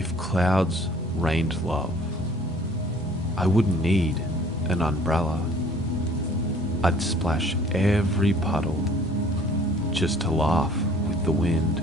If clouds rained love, I wouldn't need an umbrella. I'd splash every puddle just to laugh with the wind.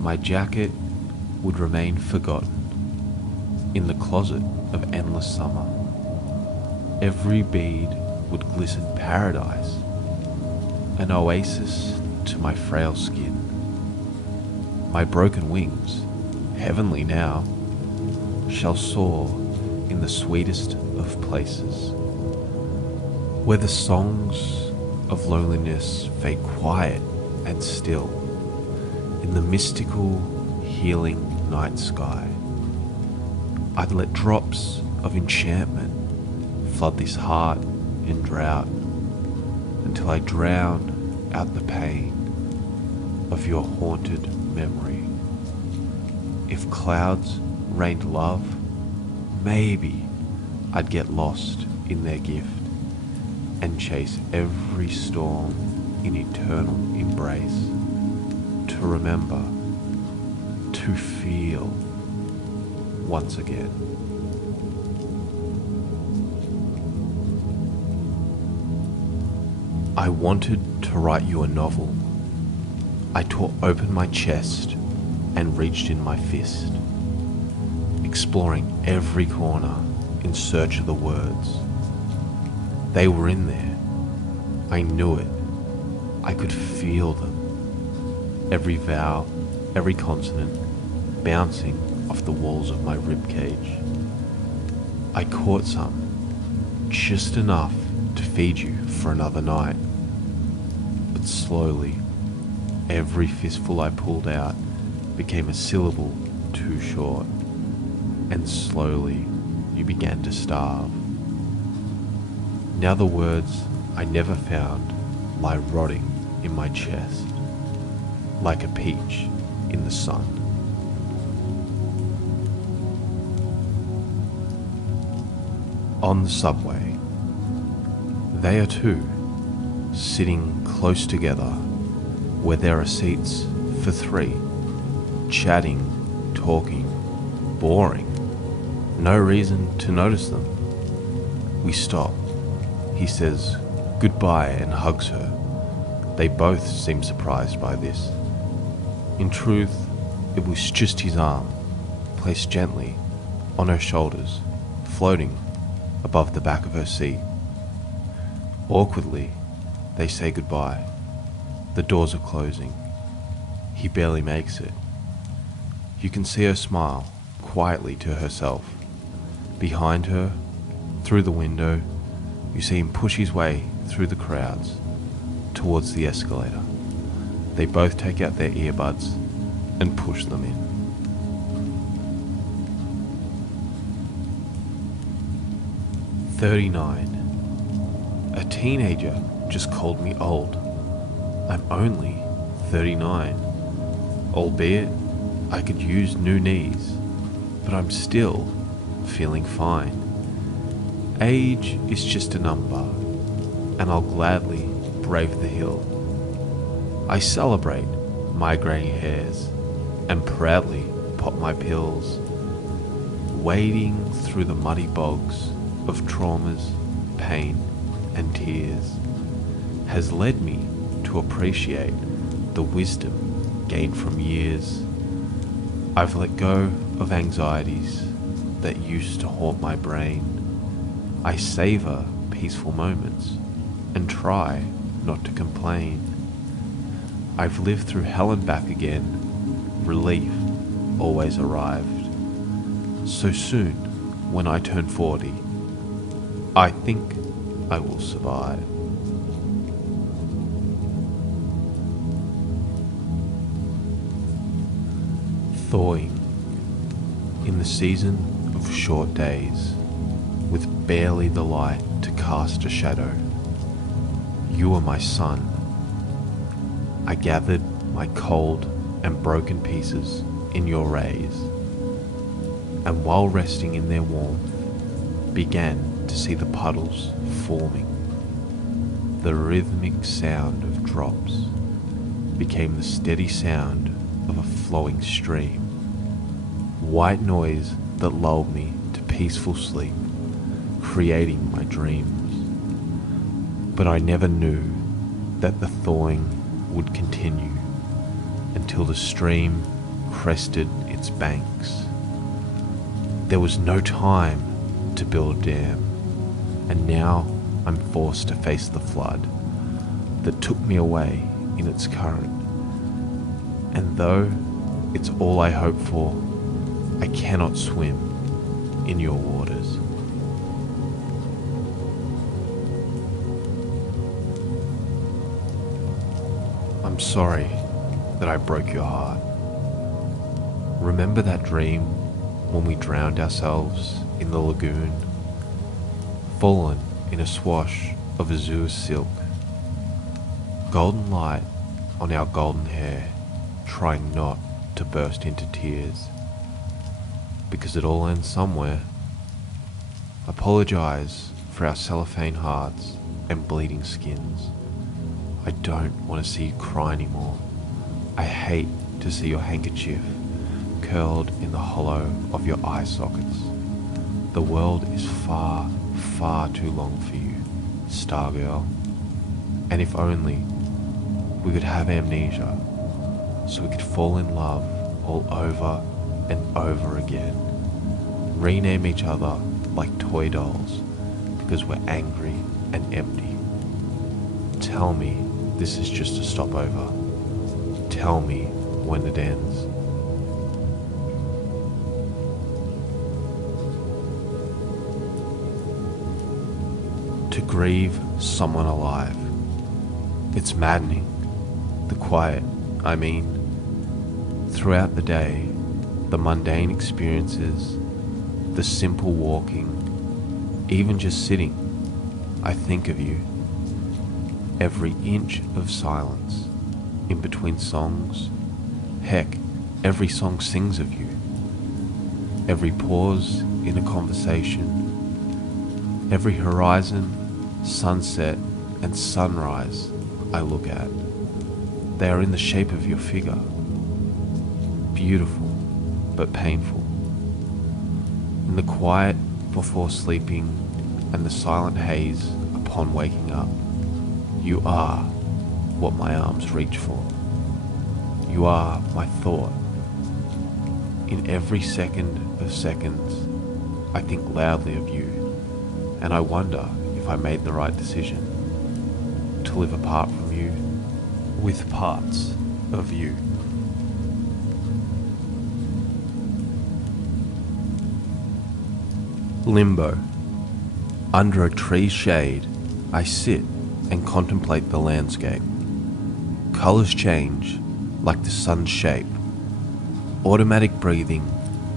My jacket would remain forgotten in the closet of endless summer. Every bead would glisten paradise, an oasis to my frail skin. My broken wings, heavenly now, shall soar in the sweetest of places, where the songs of loneliness fade quiet and still in the mystical, healing night sky. I'd let drops of enchantment flood this heart in drought until I drown out the pain of your haunted memory. If clouds rained love, maybe I'd get lost in their gift and chase every storm in eternal embrace, to remember, to feel once again. I wanted to write you a novel. I tore open my chest and reached in my fist, exploring every corner in search of the words. They were in there. I knew it. I could feel them. Every vowel, every consonant bouncing off the walls of my ribcage. I caught some, just enough to feed you for another night. But slowly, every fistful I pulled out became a syllable too short, and slowly you began to starve. Now the words I never found lie rotting in my chest, like a peach in the sun. On the subway, they are two, sitting close together, where there are seats for three, chatting, talking, boring, no reason to notice them. We stop. He says goodbye and hugs her. They both seem surprised by this. In truth, it was just his arm, placed gently on her shoulders, floating above the back of her seat. Awkwardly, they say goodbye. The doors are closing. He barely makes it. You can see her smile quietly to herself. Behind her, through the window, you see him push his way through the crowds towards the escalator. They both take out their earbuds and push them in. "39. A teenager just called me old. I'm only 39. Albeit I could use new knees, but I'm still feeling fine. Age is just a number, and I'll gladly brave the hill. I celebrate my grey hairs and proudly pop my pills. Wading through the muddy bogs of traumas, pain, and tears has led me to appreciate the wisdom gained from years. I've let go of anxieties that used to haunt my brain. I savor peaceful moments and try not to complain. I've lived through hell and back again. Relief always arrived. So soon, when I turn 40, I think I will survive." Thawing in the season of short days, with barely the light to cast a shadow. You are my sun. I gathered my cold and broken pieces in your rays, and while resting in their warmth, began to see the puddles forming. The rhythmic sound of drops became the steady sound of a flowing stream, white noise that lulled me to peaceful sleep, creating my dreams. But I never knew that the thawing would continue until the stream crested its banks. There was no time to build a dam, and now I'm forced to face the flood that took me away in its current. And though it's all I hope for, I cannot swim in your waters. I'm sorry that I broke your heart. Remember that dream when we drowned ourselves in the lagoon, fallen in a swash of azure silk, golden light on our golden hair, trying not to burst into tears, because it all ends somewhere. Apologize for our cellophane hearts and bleeding skins. I don't want to see you cry anymore. I hate to see your handkerchief curled in the hollow of your eye sockets. The world is far, far too long for you, Stargirl. And if only we could have amnesia, so we could fall in love all over and over again. Rename each other like toy dolls because we're angry and empty. Tell me this is just a stopover. Tell me when it ends. To grieve someone alive. It's maddening. The quiet, I mean. Throughout the day, the mundane experiences, the simple walking, even just sitting, I think of you. Every inch of silence, in between songs, heck, every song sings of you. Every pause in a conversation, every horizon, sunset and sunrise I look at, they are in the shape of your figure. Beautiful, but painful. In the quiet before sleeping and the silent haze upon waking up, you are what my arms reach for. You are my thought. In every second of seconds, I think loudly of you, and I wonder if I made the right decision to live apart from you, with parts of you. Limbo. Under a tree's shade, I sit and contemplate the landscape. Colours change like the sun's shape. Automatic breathing,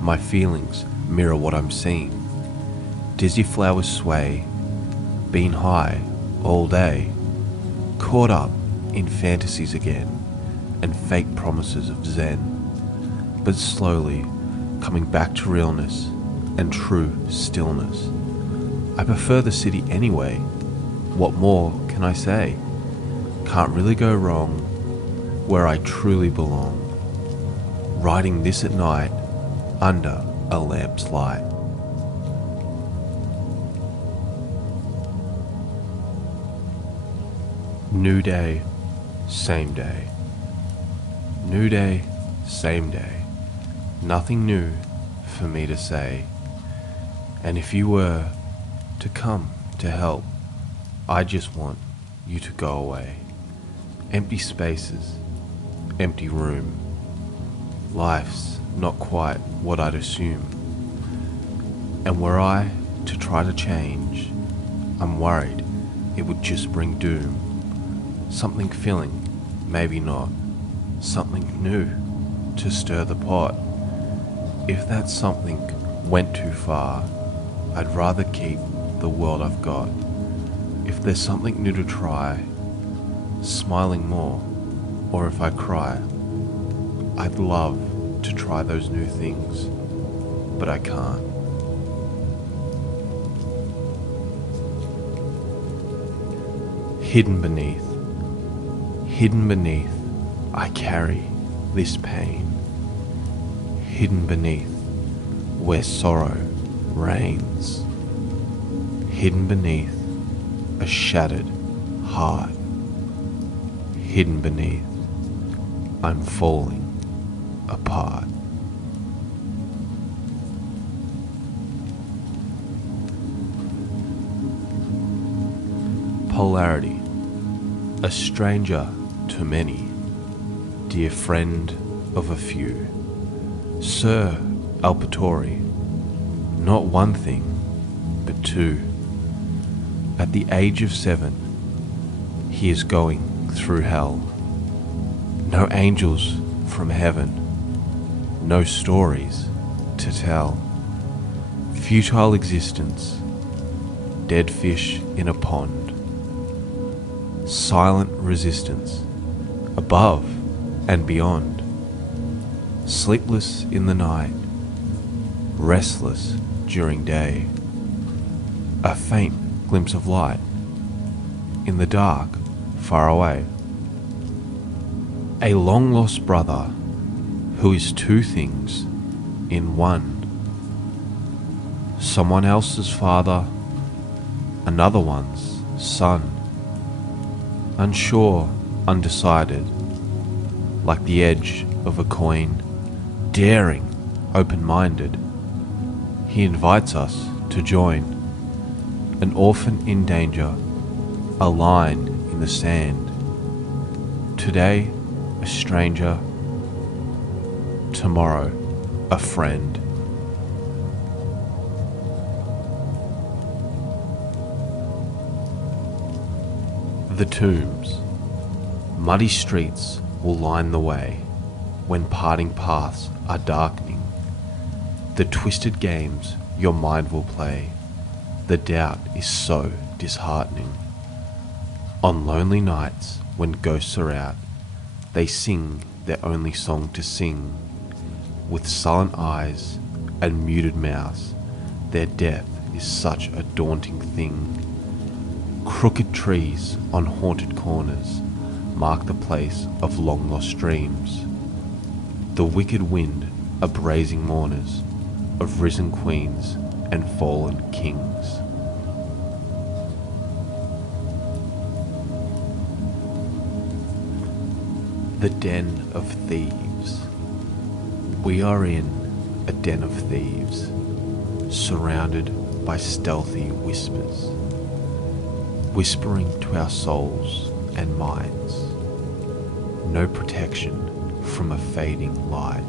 my feelings mirror what I'm seeing. Dizzy flowers sway, been high all day, caught up in fantasies again and fake promises of zen, but slowly coming back to realness and true stillness. I prefer the city anyway. What more can I say? Can't really go wrong where I truly belong. Writing this at night under a lamp's light. New day, same day. New day, same day. Nothing new for me to say. And if you were to come to help, I just want you to go away. Empty spaces, empty room. Life's not quite what I'd assume. And were I to try to change, I'm worried it would just bring doom. Something filling, maybe not. Something new to stir the pot. If that something went too far, I'd rather keep the world I've got. If there's something new to try, smiling more, or if I cry, I'd love to try those new things, but I can't. Hidden beneath, I carry this pain. Hidden beneath where sorrow reigns, hidden beneath a shattered heart, hidden beneath I'm falling apart. Polarity, a stranger to many, dear friend of a few, Sir Alpatori, not one thing, but two. At the age of 7, he is going through hell. No angels from heaven, no stories to tell. Futile existence, dead fish in a pond. Silent resistance, above and beyond. Sleepless in the night, restless during day. A faint glimpse of light, in the dark, far away. A long-lost brother, who is two things in one. Someone else's father, another one's son. Unsure, undecided, like the edge of a coin, daring, open-minded. He invites us to join, an orphan in danger, a line in the sand. Today, a stranger, tomorrow, a friend. The tombs. Muddy streets will line the way when parting paths are darkening. The twisted games your mind will play, the doubt is so disheartening. On lonely nights when ghosts are out, they sing their only song to sing. With sullen eyes and muted mouths, their death is such a daunting thing. Crooked trees on haunted corners mark the place of long-lost dreams. The wicked wind are brazen mourners of risen queens and fallen kings. The den of thieves. We are in a den of thieves, surrounded by stealthy whispers, whispering to our souls and minds. No protection from a fading light,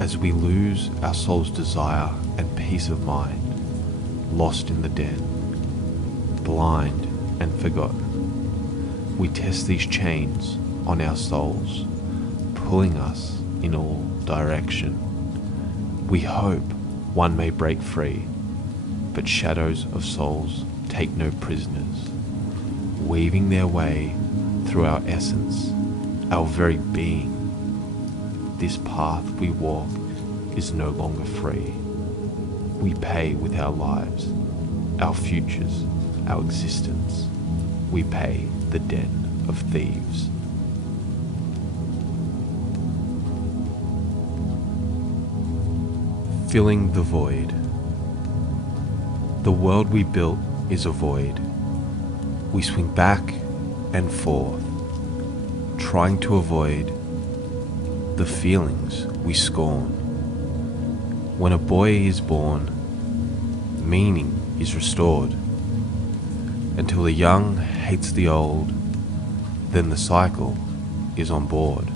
as we lose our soul's desire and peace of mind, lost in the den, blind and forgotten. We test these chains on our souls, pulling us in all direction. We hope one may break free, but shadows of souls take no prisoners, weaving their way through our essence, our very being. This path we walk is no longer free. We pay with our lives, our futures, our existence. We pay the den of thieves. Filling the void. The world we built is a void. We swing back and forth, trying to avoid the feelings we scorn. When a boy is born, meaning is restored, until the young hates the old, then the cycle is on board.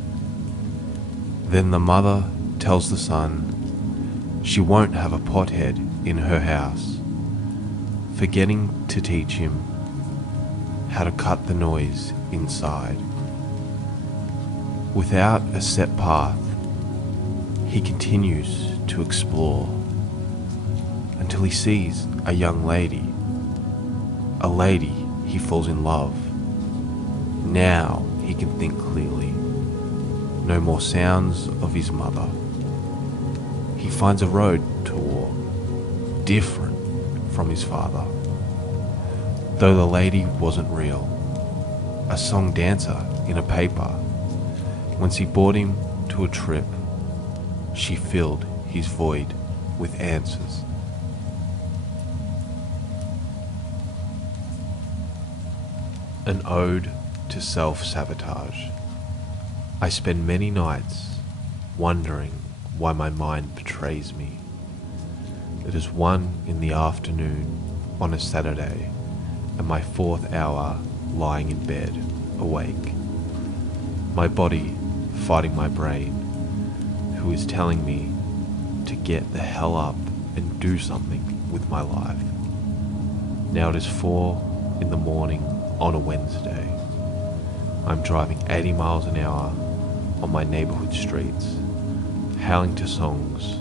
Then the mother tells the son she won't have a pothead in her house, forgetting to teach him how to cut the noise inside. Without a set path, he continues to explore until he sees a young lady. A lady he falls in love. Now he can think clearly. No more sounds of his mother. He finds a road to walk, different from his father. Though the lady wasn't real, a song dancer in a paper. Once he brought him to a trip, she filled his void with answers. An ode to self-sabotage. I spend many nights wondering why my mind betrays me. It is 1 in the afternoon on a Saturday, and my 4th hour lying in bed, awake. My body fighting my brain, who is telling me to get the hell up and do something with my life. Now it is 4 in the morning on a Wednesday. I'm driving 80 miles an hour on my neighborhood streets, howling to songs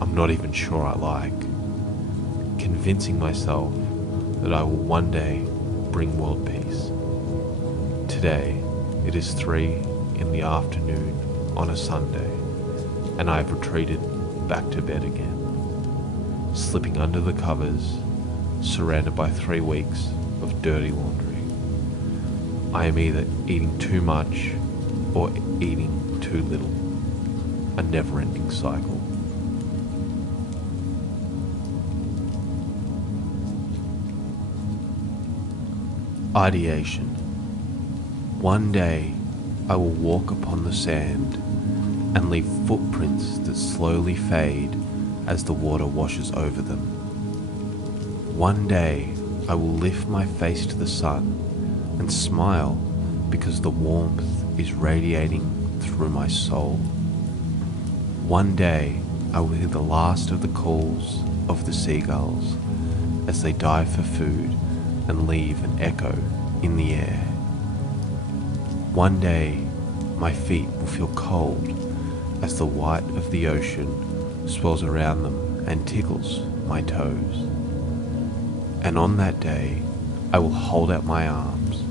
I'm not even sure I like, convincing myself that I will one day bring world peace. Today, it is 3 in the afternoon on a Sunday, and I have retreated back to bed again, slipping under the covers, surrounded by 3 weeks of dirty laundry. I am either eating too much or eating too little, a never-ending cycle. Ideation. One day I will walk upon the sand and leave footprints that slowly fade as the water washes over them. One day I will lift my face to the sun and smile because the warmth is radiating through my soul. One day I will hear the last of the calls of the seagulls as they dive for food and leave an echo in the air. One day my feet will feel cold as the white of the ocean swells around them and tickles my toes. And on that day I will hold out my arms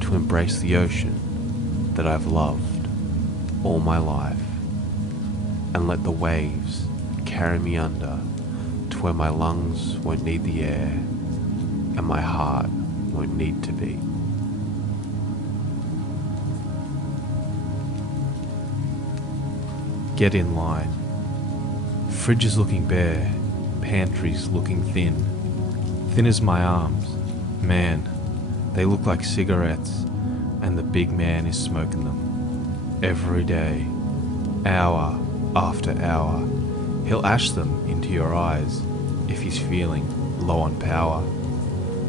to embrace the ocean that I've loved all my life, and let the waves carry me under to where my lungs won't need the air and my heart won't need to beat. Get in line. Fridge is looking bare, pantry's looking thin. Thin as my arms. Man, they look like cigarettes, and the big man is smoking them. Every day, hour after hour, he'll ash them into your eyes if he's feeling low on power.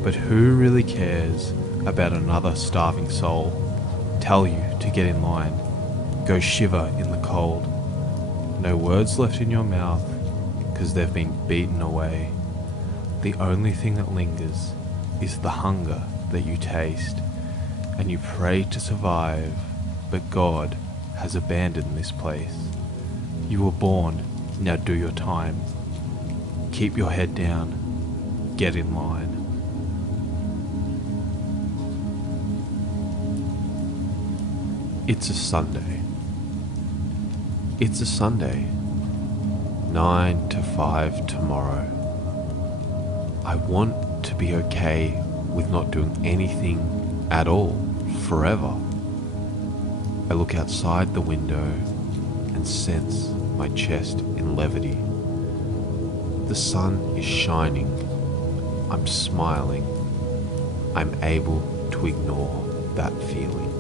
But who really cares about another starving soul? Tell you to get in line. Go shiver in the cold. No words left in your mouth, 'cause they've been beaten away. The only thing that lingers is the hunger that you taste, and you pray to survive, but God has abandoned this place. You were born, now do your time. Keep your head down, get in line. It's a Sunday. It's a Sunday. 9 to 5 tomorrow. I want to be okay with not doing anything at all forever. I look outside the window and sense my chest in levity. The sun is shining. I'm smiling. I'm able to ignore that feeling.